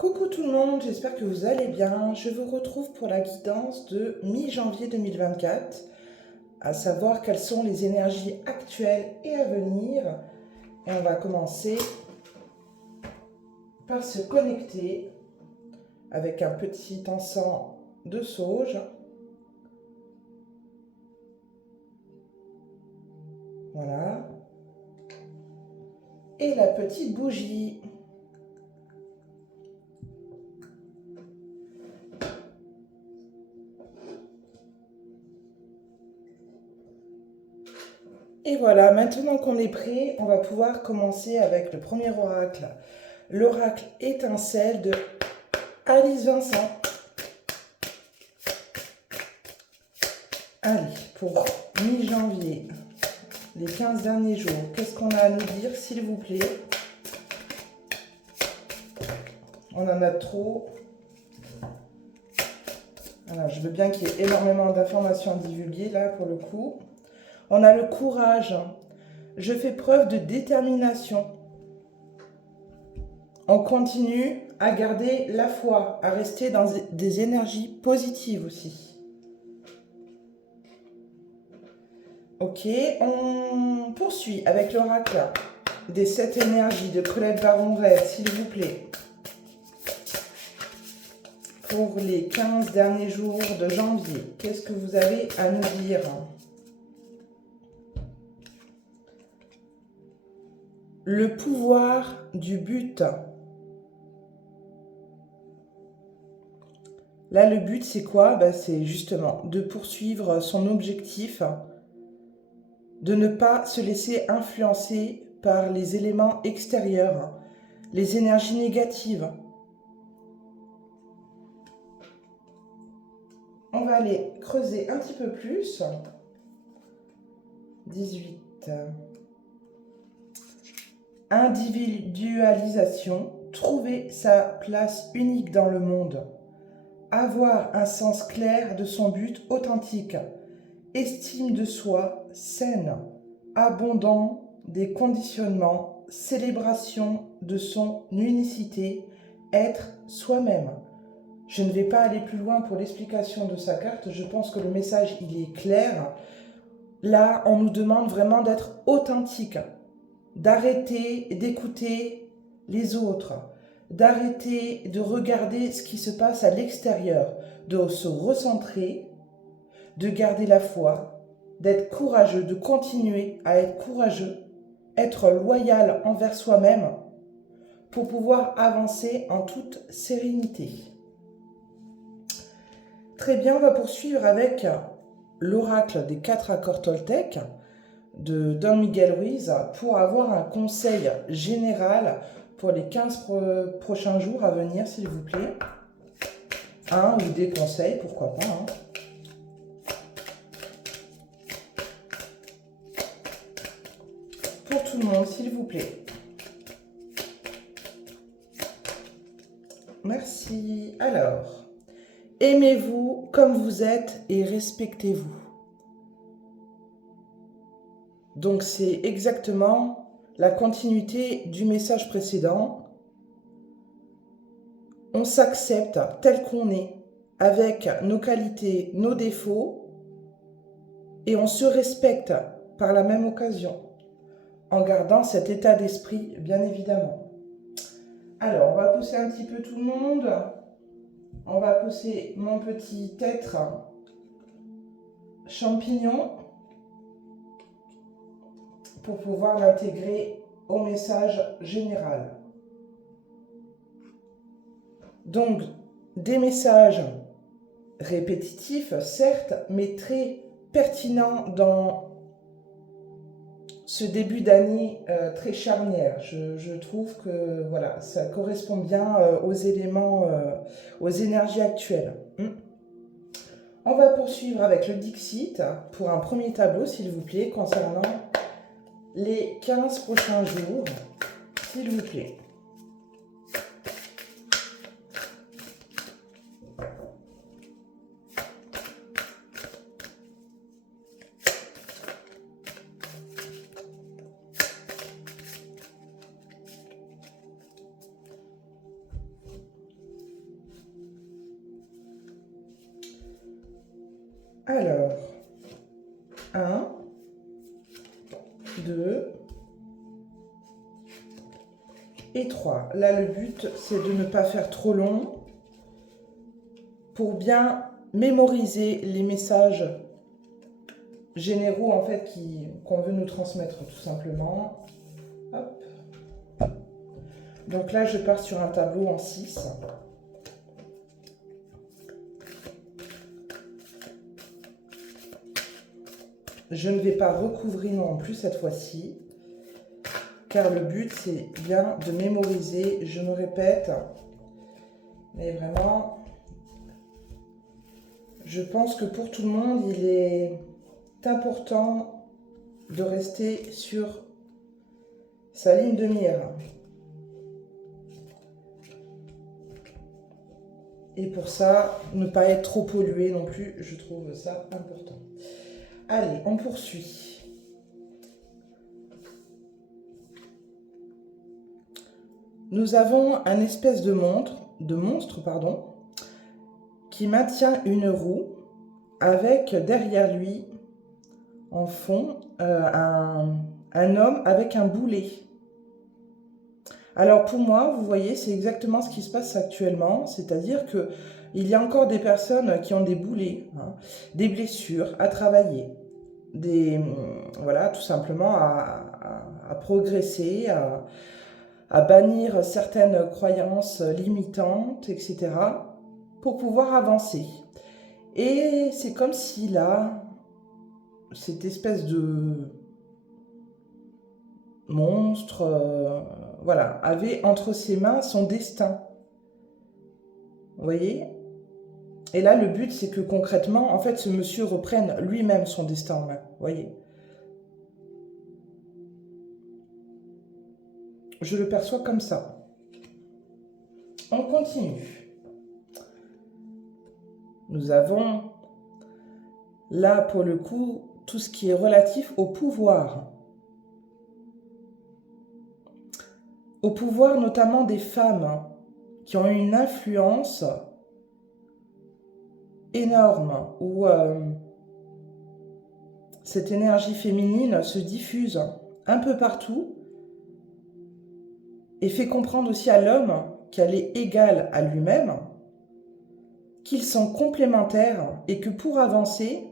Coucou tout le monde, j'espère que vous allez bien. Je vous retrouve pour la guidance de mi-janvier 2024, à savoir quelles sont les énergies actuelles et à venir. Et on va commencer par se connecter avec un petit encens de sauge. Voilà. Et la petite bougie. Et voilà, maintenant qu'on est prêt, on va pouvoir commencer avec le premier oracle. L'oracle étincelle de Alice Vincent. Allez, pour mi-janvier, les 15 derniers jours, qu'est-ce qu'on a à nous dire, s'il vous plaît? On en a trop. Voilà, je veux bien qu'il y ait énormément d'informations à divulguer, là, pour le coup. On a le courage. Je fais preuve de détermination. On continue à garder la foi, à rester dans des énergies positives aussi. Ok, on poursuit avec l'oracle des 7 énergies de Colette Baron-Rêve, s'il vous plaît. Pour les 15 derniers jours de janvier, qu'est-ce que vous avez à nous dire? Le pouvoir du but. Là, le but, c'est quoi? C'est justement de poursuivre son objectif, de ne pas se laisser influencer par les éléments extérieurs, les énergies négatives. On va aller creuser un petit peu plus. 18. Individualisation, trouver sa place unique dans le monde. Avoir un sens clair de son but authentique. Estime de soi saine. Abondant des conditionnements. Célébration de son unicité. Être soi-même. Je ne vais pas aller plus loin pour l'explication de sa carte. Je pense que le message, il est clair. Là, on nous demande vraiment d'être authentique, d'arrêter d'écouter les autres, d'arrêter de regarder ce qui se passe à l'extérieur, de se recentrer, de garder la foi, d'être courageux, de continuer à être courageux, être loyal envers soi-même pour pouvoir avancer en toute sérénité. Très bien, on va poursuivre avec l'oracle des 4 accords Toltec de Don Miguel Ruiz pour avoir un conseil général pour les 15 prochains jours à venir, s'il vous plaît. Un ou des conseils, pourquoi pas. Pour tout le monde, s'il vous plaît. Merci. Alors, aimez-vous comme vous êtes et respectez-vous. Donc c'est exactement la continuité du message précédent. On s'accepte tel qu'on est, avec nos qualités, nos défauts, et on se respecte par la même occasion, en gardant cet état d'esprit, bien évidemment. Alors, on va pousser un petit peu tout le monde. On va pousser mon petit être champignon pour pouvoir l'intégrer au message général. Donc, des messages répétitifs, certes, mais très pertinents dans ce début d'année très charnière. Je trouve que voilà, ça correspond bien aux éléments, aux énergies actuelles. On va poursuivre avec le Dixit pour un premier tableau, s'il vous plaît, concernant les 15 prochains jours, s'il vous plaît. Alors, 1, 2 et 3. Là, le but, c'est de ne pas faire trop long pour bien mémoriser les messages généraux en fait qu'on veut nous transmettre tout simplement. Hop. Donc là, je pars sur un tableau en 6. Je ne vais pas recouvrir non plus cette fois-ci, car le but, c'est bien de mémoriser. Je me répète, mais vraiment, je pense que pour tout le monde, il est important de rester sur sa ligne de mire. Et pour ça, ne pas être trop pollué non plus, je trouve ça important. Allez, on poursuit. Nous avons un espèce de monstre, qui maintient une roue avec derrière lui, en fond, un homme avec un boulet. Alors pour moi, vous voyez, c'est exactement ce qui se passe actuellement, c'est-à-dire qu'il y a encore des personnes qui ont des boulets, des blessures à travailler, voilà, tout simplement à progresser, à bannir certaines croyances limitantes, etc., pour pouvoir avancer. Et c'est comme si là, cette espèce de monstre, voilà, avait entre ses mains son destin. Vous voyez? Et là, le but, c'est que concrètement, en fait, ce monsieur reprenne lui-même son destin en main. Vous voyez? Je le perçois comme ça. On continue. Nous avons là, pour le coup, tout ce qui est relatif au pouvoir. Au pouvoir notamment des femmes qui ont une influence énorme, où cette énergie féminine se diffuse un peu partout et fait comprendre aussi à l'homme qu'elle est égale à lui-même, qu'ils sont complémentaires et que pour avancer,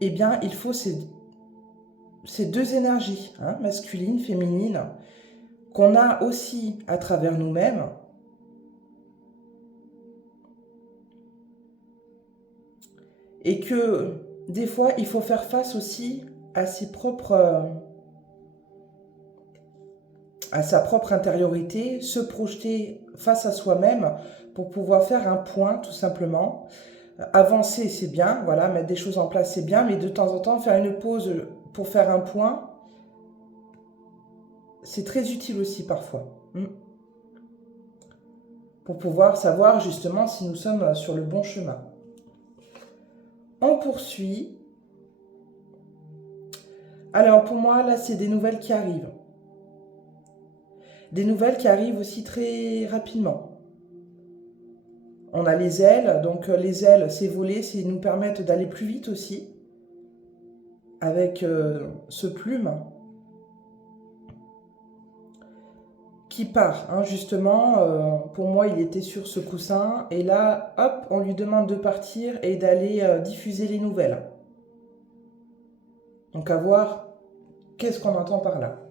eh bien, il faut ces deux énergies, masculine, féminine, qu'on a aussi à travers nous-mêmes, et que des fois, il faut faire face aussi à sa propre intériorité, se projeter face à soi-même pour pouvoir faire un point, tout simplement. Avancer, c'est bien, voilà, mettre des choses en place, c'est bien, mais de temps en temps, faire une pause pour faire un point, c'est très utile aussi parfois. Pour pouvoir savoir justement si nous sommes sur le bon chemin. On poursuit. Alors pour moi, là, c'est des nouvelles qui arrivent. Des nouvelles qui arrivent aussi très rapidement. On a les ailes, donc les ailes, c'est voler, c'est nous permettre d'aller plus vite aussi, avec ce plume qui part, justement, pour moi il était sur ce coussin, et là, hop, on lui demande de partir et d'aller diffuser les nouvelles. Donc à voir, qu'est-ce qu'on entend par là?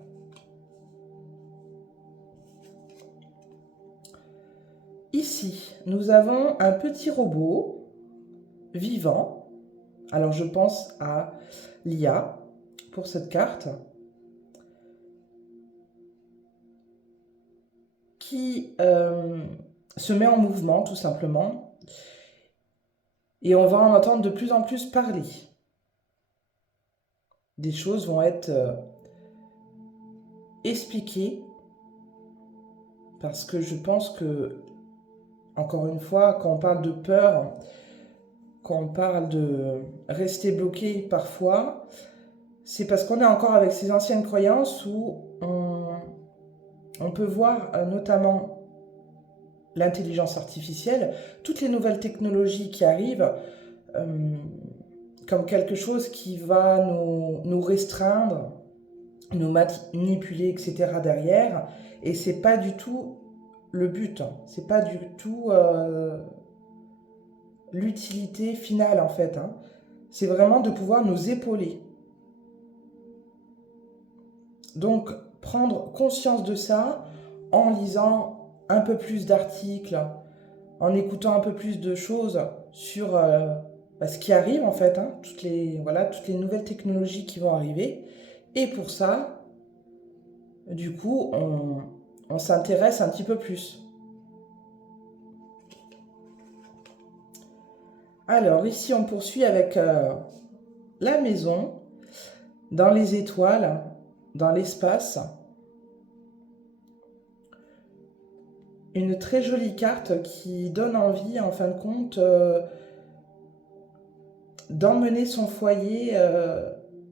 Ici, nous avons un petit robot vivant. Alors je pense à l'IA pour cette carte, qui se met en mouvement tout simplement, et on va en entendre de plus en plus parler. Des choses vont être expliquées, parce que je pense que, encore une fois, quand on parle de peur, quand on parle de rester bloqué parfois, c'est parce qu'on est encore avec ces anciennes croyances où on peut voir notamment l'intelligence artificielle, toutes les nouvelles technologies qui arrivent, comme quelque chose qui va nous restreindre, nous manipuler, etc. derrière. Et c'est pas du tout le but. C'est pas du tout l'utilité finale, en fait. C'est vraiment de pouvoir nous épauler. Donc, prendre conscience de ça en lisant un peu plus d'articles, en écoutant un peu plus de choses sur ce qui arrive, en fait, toutes les nouvelles technologies qui vont arriver. Et pour ça, du coup, on s'intéresse un petit peu plus. Alors, ici, on poursuit avec la maison, dans les étoiles, dans l'espace. Une très jolie carte qui donne envie, en fin de compte, d'emmener son foyer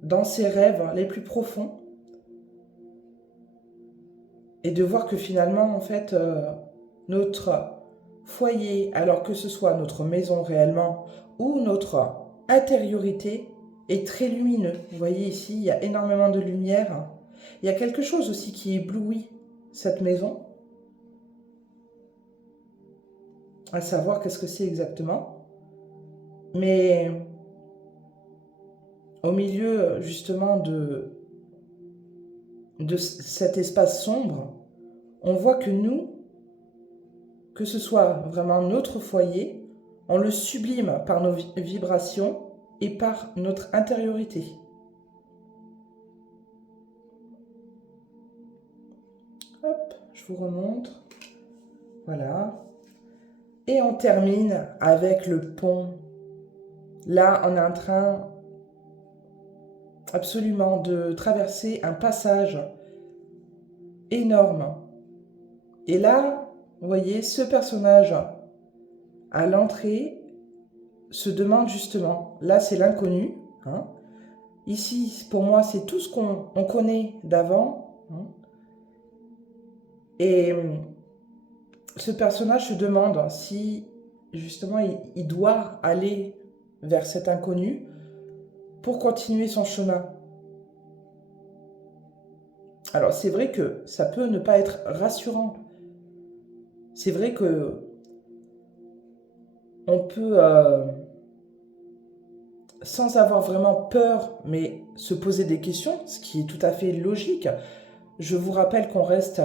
dans ses rêves les plus profonds. Et de voir que finalement, en fait, notre foyer, alors que ce soit notre maison réellement ou notre intériorité, est très lumineux. Vous voyez ici, il y a énormément de lumière. Il y a quelque chose aussi qui éblouit cette maison. À savoir qu'est-ce que c'est exactement. Mais au milieu justement de cet espace sombre, on voit que nous, que ce soit vraiment notre foyer, on le sublime par nos vibrations et par notre intériorité. Hop, je vous remontre. Voilà. Et on termine avec le pont. Là, on est en train absolument de traverser un passage énorme. Et là, vous voyez, ce personnage à l'entrée se demande justement, là c'est l'inconnu, ici pour moi c'est tout ce qu'on connaît d'avant, et ce personnage se demande si justement il doit aller vers cet inconnu pour continuer son chemin. Alors c'est vrai que ça peut ne pas être rassurant. C'est vrai que on peut, sans avoir vraiment peur, mais se poser des questions, ce qui est tout à fait logique. Je vous rappelle qu'on reste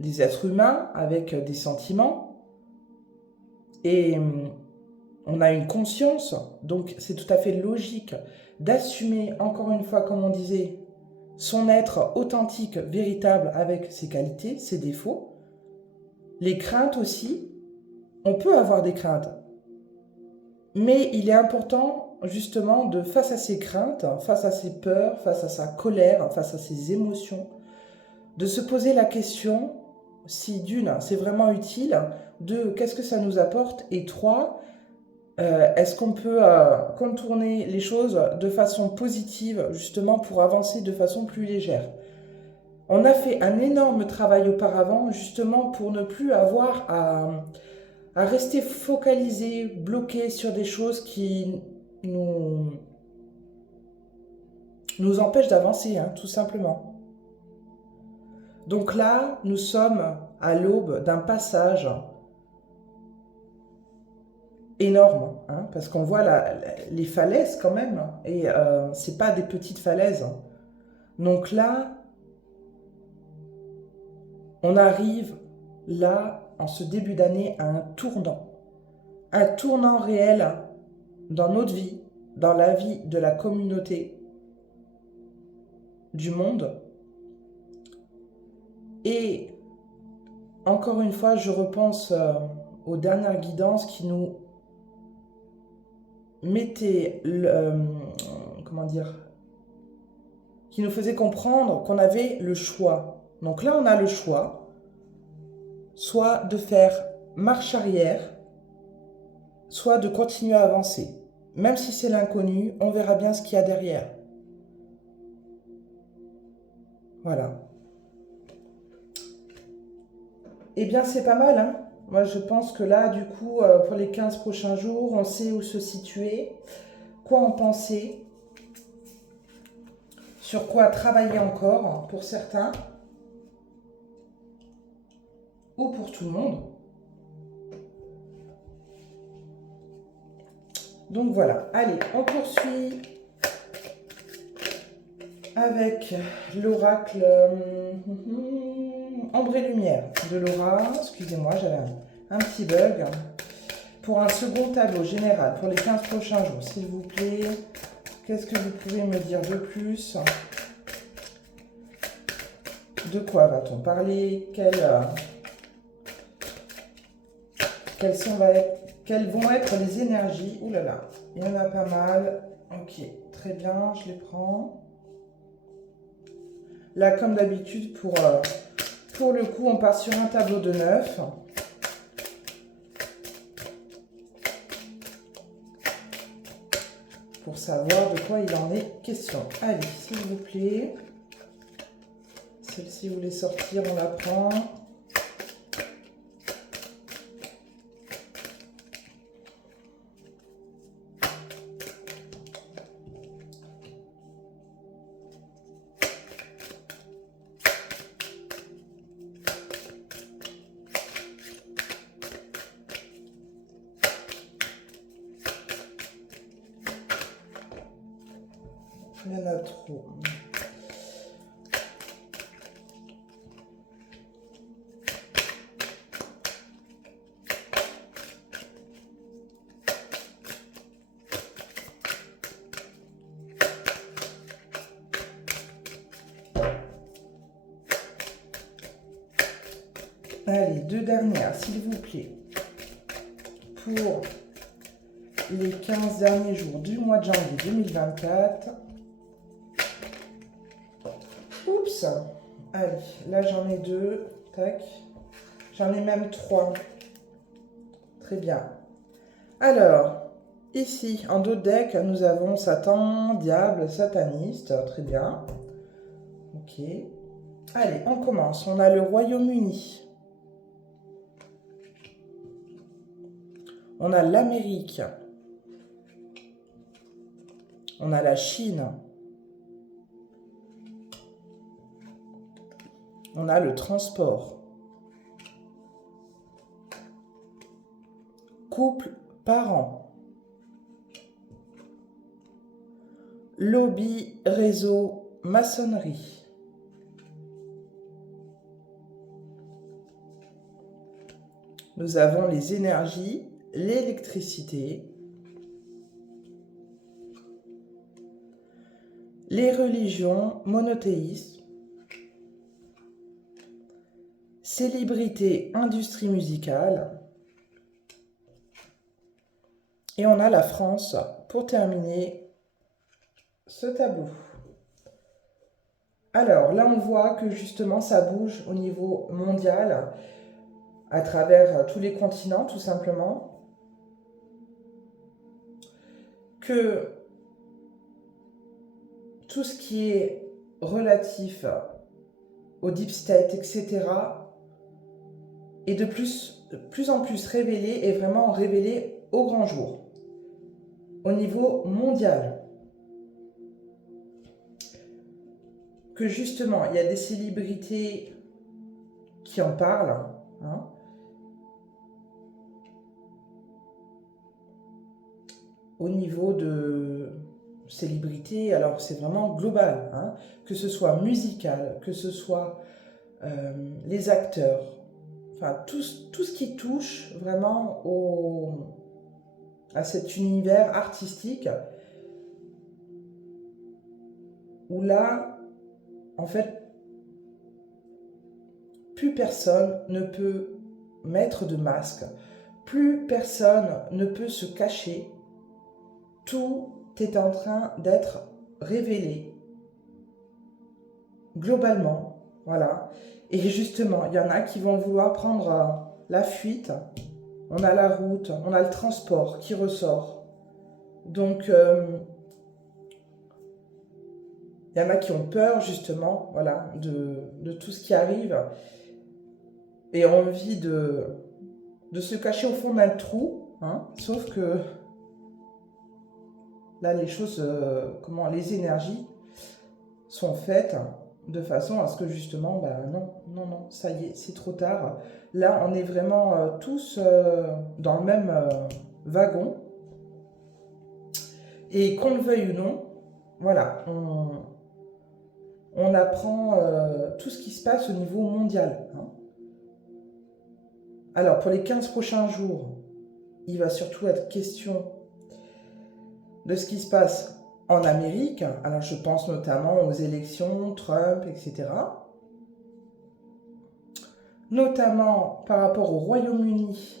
des êtres humains avec des sentiments et on a une conscience, donc c'est tout à fait logique d'assumer, encore une fois, comme on disait, son être authentique, véritable, avec ses qualités, ses défauts. Les craintes aussi, on peut avoir des craintes, mais il est important justement de, face à ses craintes, face à ses peurs, face à sa colère, face à ses émotions, de se poser la question si d'une, c'est vraiment utile, deux, qu'est-ce que ça nous apporte, et trois, est-ce qu'on peut contourner les choses de façon positive, justement pour avancer de façon plus légère. On a fait un énorme travail auparavant, justement pour ne plus avoir à rester focalisé, bloqué sur des choses qui nous empêchent d'avancer, tout simplement. Donc là, nous sommes à l'aube d'un passage énorme, parce qu'on voit les falaises quand même, et c'est pas des petites falaises. Donc là, on arrive là, en ce début d'année, à un tournant réel dans notre vie, dans la vie de la communauté, du monde. Et encore une fois, je repense aux dernières guidances qui nous mettaient, qui nous faisaient comprendre qu'on avait le choix. Donc là, on a le choix, soit de faire marche arrière, soit de continuer à avancer. Même si c'est l'inconnu, on verra bien ce qu'il y a derrière. Voilà. Eh bien, c'est pas mal, Moi, je pense que là, du coup, pour les 15 prochains jours, on sait où se situer, quoi en penser, sur quoi travailler encore pour certains, ou pour tout le monde. Donc voilà, allez, on poursuit avec l'oracle Ombre et Lumière de Laura. Excusez-moi, j'avais un petit bug. Pour un second tableau général, pour les 15 prochains jours, s'il vous plaît, qu'est-ce que vous pouvez me dire de plus? De quoi va-t-on parler? Quelles vont être les énergies? Ouh là là, il y en a pas mal. Ok, très bien, je les prends. Là, comme d'habitude, pour le coup, on part sur un tableau de 9. Pour savoir de quoi il en est question. Allez, s'il vous plaît. Celle-ci voulait sortir, on la prend. Il y en a trop. Allez, deux dernières, s'il vous plaît. Pour les 15 derniers jours du mois de janvier 2024. Oups. Allez, là j'en ai 2. Tac. J'en ai même 3. Très bien. Alors, ici, en dos de deck, nous avons Satan, Diable, Sataniste. Très bien. Ok. Allez, on commence. On a le Royaume-Uni. On a l'Amérique. On a la Chine. On a le transport. Couple, parents. Lobby, réseau, maçonnerie. Nous avons les énergies, l'électricité, les religions monothéistes, célébrité, industrie musicale, et on a la France pour terminer ce tableau. Alors là on voit que justement ça bouge au niveau mondial, à travers tous les continents tout simplement, que tout ce qui est relatif au deep state, etc., est de plus en plus révélé et vraiment révélé au grand jour, au niveau mondial. Que justement, il y a des célébrités qui en parlent, hein, au niveau de célébrité, alors c'est vraiment global, hein, que ce soit musical, que ce soit les acteurs, enfin tout ce qui touche vraiment à cet univers artistique, où là, en fait, plus personne ne peut mettre de masque, plus personne ne peut se cacher, tout est en train d'être révélé globalement, voilà. Et justement, il y en a qui vont vouloir prendre la fuite. On a la route, on a le transport qui ressort. Donc, il y en a qui ont peur justement, voilà, de tout ce qui arrive et ont envie de de se cacher au fond d'un trou, hein, sauf que là, les choses, les énergies sont faites de façon à ce que justement, non, ça y est, c'est trop tard. Là, on est vraiment tous dans le même wagon. Et qu'on le veuille ou non, voilà, on apprend tout ce qui se passe au niveau mondial. Hein. Alors, pour les 15 prochains jours, il va surtout être question de ce qui se passe en Amérique. Alors, je pense notamment aux élections, Trump, etc. Notamment par rapport au Royaume-Uni.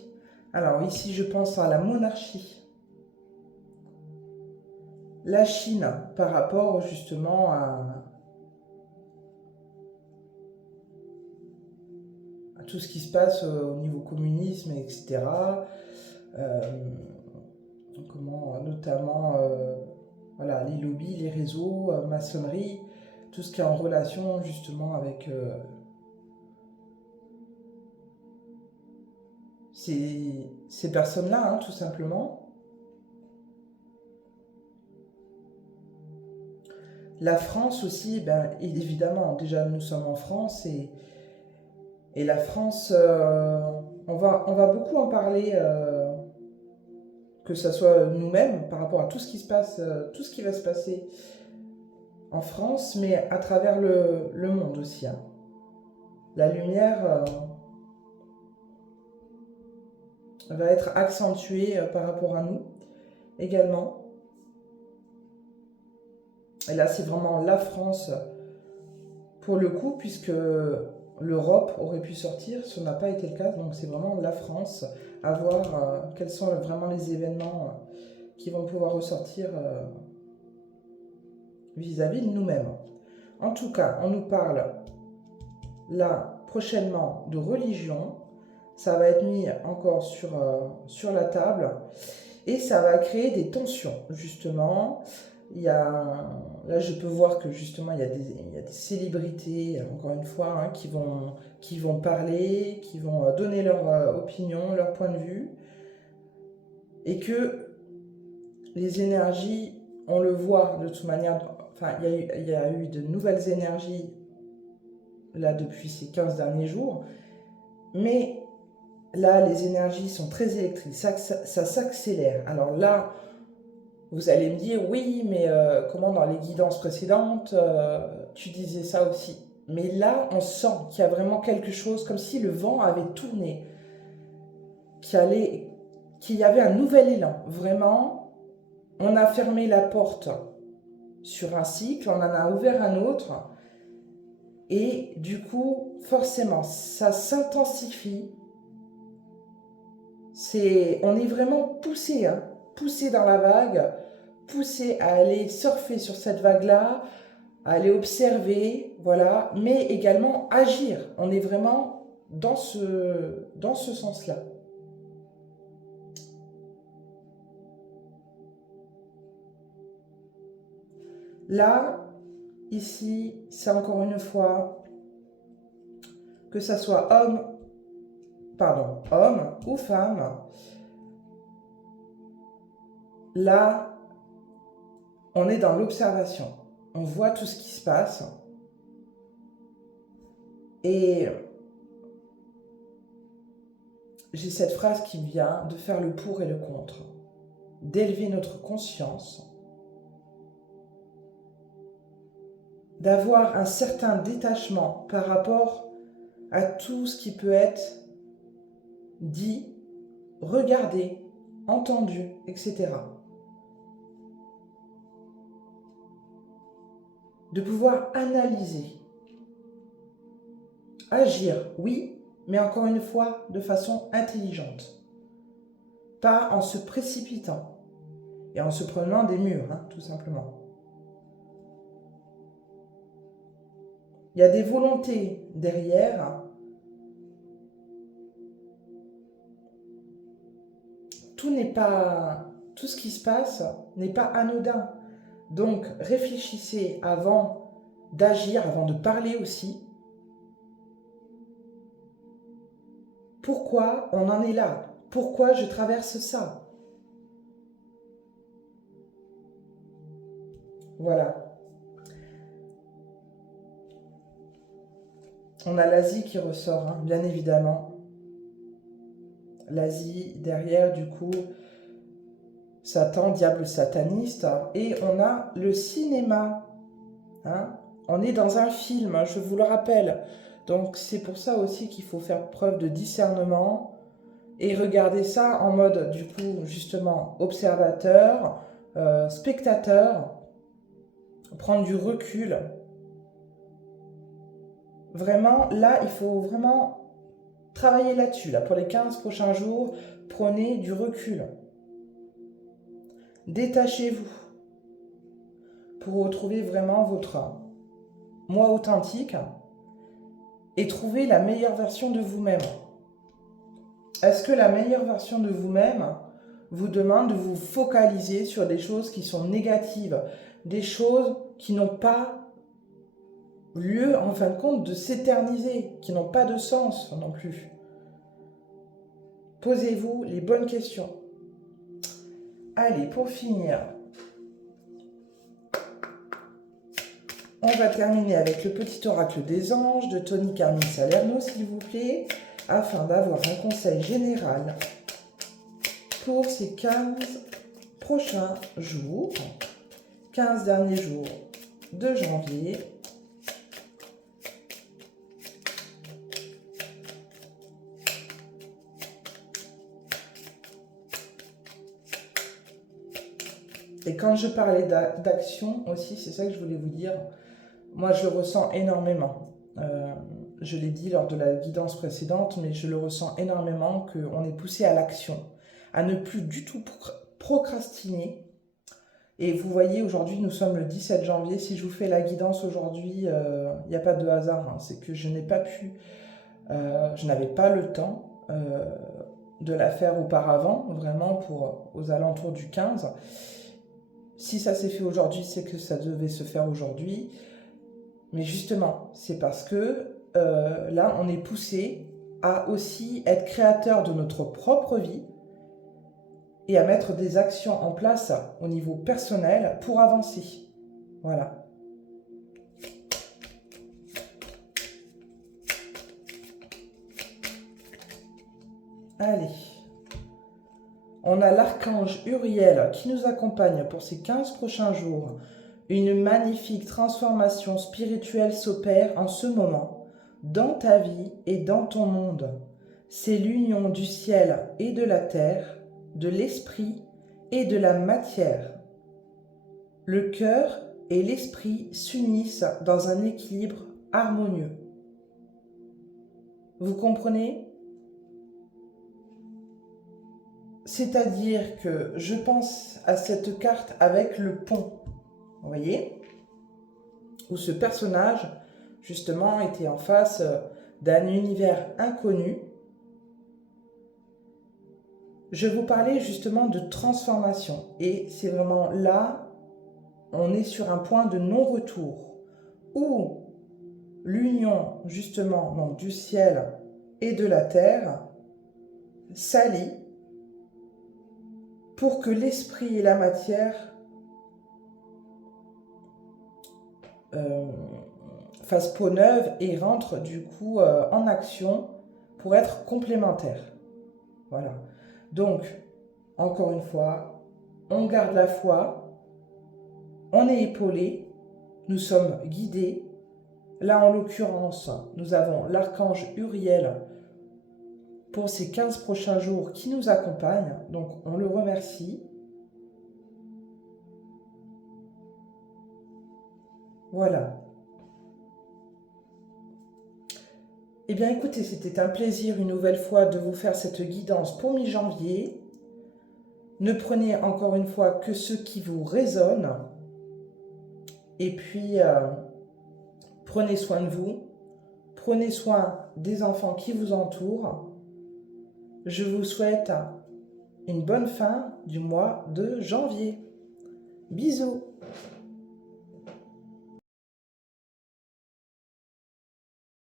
Alors, ici, je pense à la monarchie. La Chine, par rapport justement à tout ce qui se passe au niveau communisme, etc. Notamment voilà, les lobbies, les réseaux, maçonnerie, tout ce qui est en relation justement avec ces personnes-là, hein, tout simplement. La France aussi, évidemment, déjà nous sommes en France et la France, on va beaucoup en parler, que ce soit nous-mêmes par rapport à tout ce qui se passe, tout ce qui va se passer en France, mais à travers le monde aussi. Hein. La lumière va être accentuée par rapport à nous également. Et là, c'est vraiment la France pour le coup, puisque l'Europe aurait pu sortir, ce n'a pas été le cas. Donc c'est vraiment la France, à voir quels sont vraiment les événements qui vont pouvoir ressortir vis-à-vis de nous-mêmes. En tout cas, on nous parle là prochainement de religion. Ça va être mis encore sur la table et ça va créer des tensions, justement. Là, je peux voir que justement, il y a des célébrités, encore une fois, hein, qui vont parler, qui vont donner leur opinion, leur point de vue. Et que les énergies, on le voit de toute manière, enfin, il y a eu de nouvelles énergies là depuis ces 15 derniers jours. Mais là, les énergies sont très électriques, ça s'accélère. Alors là, vous allez me dire, oui, mais comment dans les guidances précédentes, tu disais ça aussi. Mais là, on sent qu'il y a vraiment quelque chose, comme si le vent avait tourné, qu'il y avait un nouvel élan. Vraiment, on a fermé la porte sur un cycle, on en a ouvert un autre. Et du coup, forcément, ça s'intensifie. On est vraiment poussé, hein, poussé dans la vague, poussé à aller surfer sur cette vague-là, à aller observer, voilà, mais également agir. On est vraiment dans ce sens-là. Là, ici, c'est encore une fois, que ça soit homme ou femme, là, on est dans l'observation. On voit tout ce qui se passe. Et j'ai cette phrase qui vient de faire le pour et le contre, d'élever notre conscience, d'avoir un certain détachement par rapport à tout ce qui peut être dit, regardé, entendu, etc. De pouvoir analyser, agir, oui, mais encore une fois, de façon intelligente. Pas en se précipitant et en se prenant des murs, hein, tout simplement. Il y a des volontés derrière. Tout ce qui se passe n'est pas anodin. Donc, réfléchissez avant d'agir, avant de parler aussi. pourquoi on en est là, pourquoi je traverse ça. Voilà. On a l'Asie qui ressort, hein, bien évidemment. L'Asie, derrière, du coup, Satan, diable sataniste. Et on a le cinéma. Hein. On est dans un film, je vous le rappelle. Donc c'est pour ça aussi qu'il faut faire preuve de discernement et regarder ça en mode, du coup, justement, observateur, spectateur, prendre du recul. Vraiment, là, il faut vraiment travailler là-dessus. Là, pour les 15 prochains jours, prenez du recul. Détachez-vous pour retrouver vraiment votre moi authentique et trouver la meilleure version de vous-même. Est-ce que la meilleure version de vous-même vous demande de vous focaliser sur des choses qui sont négatives, des choses qui n'ont pas lieu, en fin de compte, de s'éterniser, qui n'ont pas de sens non plus? Posez-vous les bonnes questions. Allez, pour finir, on va terminer avec le petit oracle des anges de Tony Carmine Salerno, s'il vous plaît, afin d'avoir un conseil général pour ces 15 prochains jours, 15 derniers jours de janvier. Et quand je parlais d'action aussi, c'est ça que je voulais vous dire. Moi, je le ressens énormément. Je l'ai dit lors de la guidance précédente, mais je le ressens énormément qu'on est poussé à l'action, à ne plus du tout procrastiner. Et vous voyez, aujourd'hui, nous sommes le 17 janvier. Si je vous fais la guidance aujourd'hui, il n'y a pas de hasard. Hein. C'est que je n'ai pas pu, je n'avais pas le temps de la faire auparavant, vraiment aux alentours du 15. Si ça s'est fait aujourd'hui, c'est que ça devait se faire aujourd'hui. Mais justement, c'est parce que là, on est poussé à aussi être créateur de notre propre vie et à mettre des actions en place au niveau personnel pour avancer. Voilà. Allez. On a l'archange Uriel qui nous accompagne pour ces 15 prochains jours. Une magnifique transformation spirituelle s'opère en ce moment, dans ta vie et dans ton monde. C'est l'union du ciel et de la terre, de l'esprit et de la matière. Le cœur et l'esprit s'unissent dans un équilibre harmonieux. Vous comprenez ? C'est-à-dire que je pense à cette carte avec le pont, vous voyez, où ce personnage, justement, était en face d'un univers inconnu. Je vous parlais justement de transformation, et c'est vraiment là, on est sur un point de non-retour, où l'union, justement, donc, du ciel et de la terre s'allient pour que l'esprit et la matière fassent peau neuve et rentrent du coup en action pour être complémentaires. Voilà. Donc, encore une fois, on garde la foi, on est épaulé, nous sommes guidés. Là, en l'occurrence, nous avons l'archange Uriel pour ces 15 prochains jours qui nous accompagne. Donc, on le remercie. Voilà. Eh bien, écoutez, c'était un plaisir une nouvelle fois de vous faire cette guidance pour mi-janvier. Ne prenez encore une fois que ce qui vous résonne. Et puis, prenez soin de vous. Prenez soin des enfants qui vous entourent. Je vous souhaite une bonne fin du mois de janvier. Bisous!